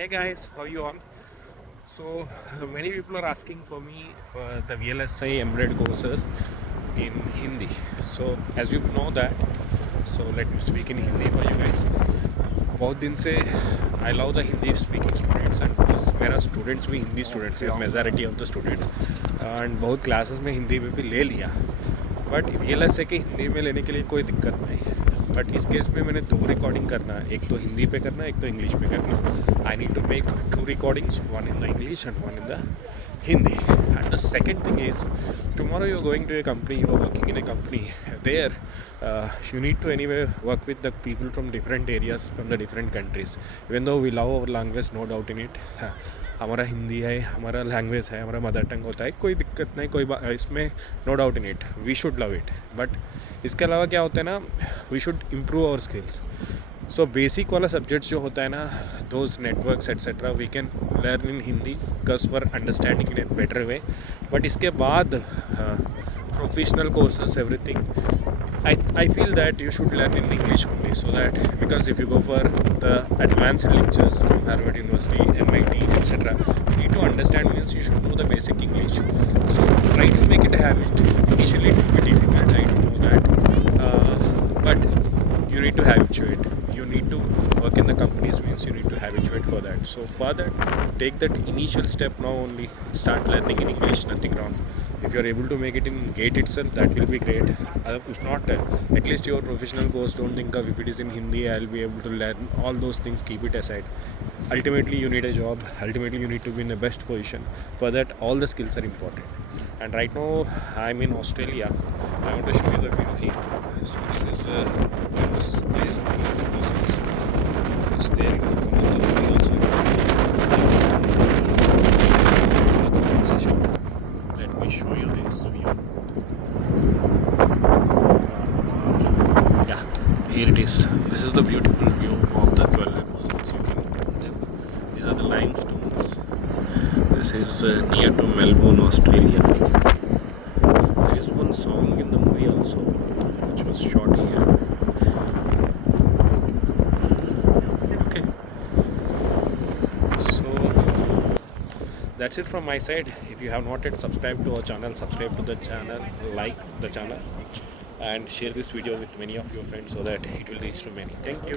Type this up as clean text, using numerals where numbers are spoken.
Hey guys, how you all? So many people are asking for me for the VLSI embedded courses in Hindi. So as you know that, so let me speak in Hindi for you guys. बहुत दिन से I love the Hindi speaking students and मेरा students भी Hindi students है majority of the students and बहुत classes में हिंदी में भी ले लिया बट VLSI के हिंदी में लेने के लिए कोई दिक्कत नहीं बट इस केस में मैंने 2 रिकॉर्डिंग करना है एक तो हिंदी पे करना एक तो इंग्लिश में करना I need to make 2 recordings one in the English and one in the Hindi. And the second thing is, tomorrow you're going to a company, you're working in a company. There, you need to anyway work with the people from different areas, from the different countries. Even though we love our language, no doubt in it. हमारा हिंदी है, हमारा language है, हमारा mother tongue होता है, कोई दिक्कत नहीं, कोई इसमें no doubt in it. We should love it. But इसके अलावा क्या होता है ना, we should improve our skills. So basic वाला सब्जेक्ट्स जो होता है ना, those networks etcetera we can learn in Hindi because for understanding in a better way. But इसके बाद professional courses everything I feel that you should learn in English only, so that because if you go for the advanced lectures from Harvard University, MIT, etc., you need to understand means you should know the basic English. So try to make it a habit. Initially it will be difficult, I do know that, but you need to habituate. You need to work in the companies means you need to habituate for that. So for that, take that initial step now only. Start learning in English, nothing wrong. If you are able to make it in GATE itself, that will be great. If not, at least your professional course, don't think of if it is in Hindi, I'll be able to learn all those things, keep it aside. Ultimately, you need a job. Ultimately, you need to be in the best position. For that, all the skills are important. And right now, I'm in Australia. I want to show you the view here. So this is a famous place. It's there in one of the movie also. Let me show you this view. Yeah, here it is. This is the beautiful view of the 12 deposits. You can count them. These are the limestones. This is near to Melbourne, Australia. There is one song in the movie also, which was shot here. Okay. So that's it from my side. If you have not yet subscribed to our channel, subscribe to the channel, like the channel, and share this video with many of your friends so that it will reach to many. Thank you.